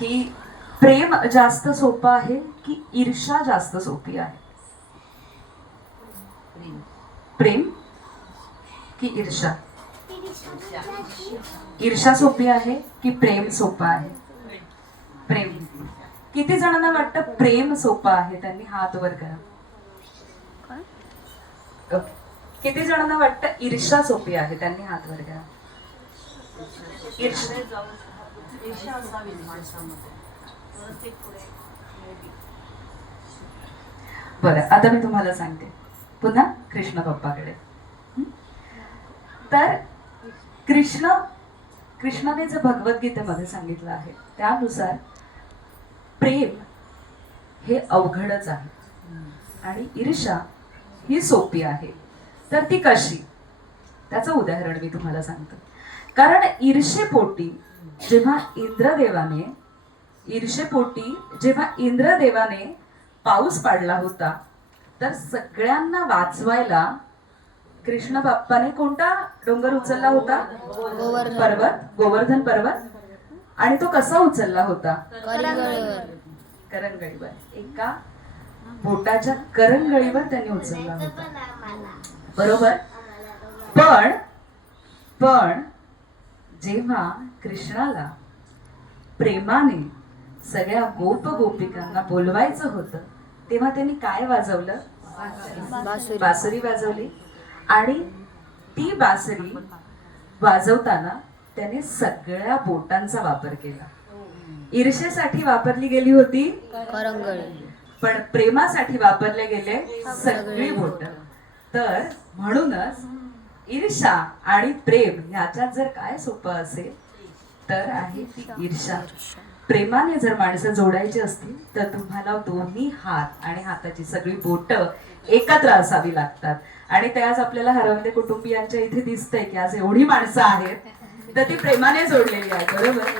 की प्रेम जास्त सोपं आहे की ईर्ष्या जास्त सोपी आहे? प्रेम की ईर्ष्या? ईर्ष्या सोपी आहे की प्रेम सोपं आहे? प्रेम. किती जणांना वाटतं प्रेम सोपं आहे? त्यांनी हात वर करा. ओके. किती जणांना वाटतं ईर्ष्या सोपी आहे? त्यांनी हात वर करा. ईर्ष्या असावी माणसामध्ये. बरं, आता मी तुम्हाला सांगते पुन्हा कृष्ण बाप्पाकडे. तर कृष्णाने जे भगवद्गीतेमध्ये सांगितलं आहे त्यानुसार प्रेम हे अवघडच आहे आणि ईर्ष्या ही सोपी आहे. तर ती कशी? त्याचं उदाहरण मी तुम्हाला सांगतो. कारण ईर्ष्येपोटी जेव्हा इंद्रदेवाने पाऊस पाडला होता तर सगळ्यांना वाचवायला कृष्ण बाप्पाने कोणता डोंगर उचलला होता? गोवर्धन पर्वत. आणि तो कसा उचलला होता? करंगळीवर. एका बोटाच्या करंगळीवर त्यांनी उचलला होता, बरोबर. पण जेव्हा कृष्णाला प्रेमाने सगळ्या गोपिकांना बोलवायचं होतं तेव्हा त्यांनी काय वाजवलं? बासरी वाजवली. आणि ती बासरी वाजवताना त्याने सगळ्या बोटांचा वापर केला. ईर्ष्येसाठी वापरली गेली होती करंगळी, पण प्रेमासाठी वापरले गेले सगळी बोट. तर म्हणूनच ईर्ष्या आणि प्रेम ह्याच्यात जर काय सोपं असेल तर आहे ती ईर्ष्या. प्रेमाने जर माणसं जोडायची असतील तर तुम्हाला दोन्ही हात आणि हाताची सगळी बोट एकत्र असावी लागतात. आणि ते आज आपल्याला हरवंदे कुटुंबियांच्या इथे दिसतंय की आज एवढी माणसं आहेत तर ती प्रेमाने जोडलेली आहेत, बरोबर.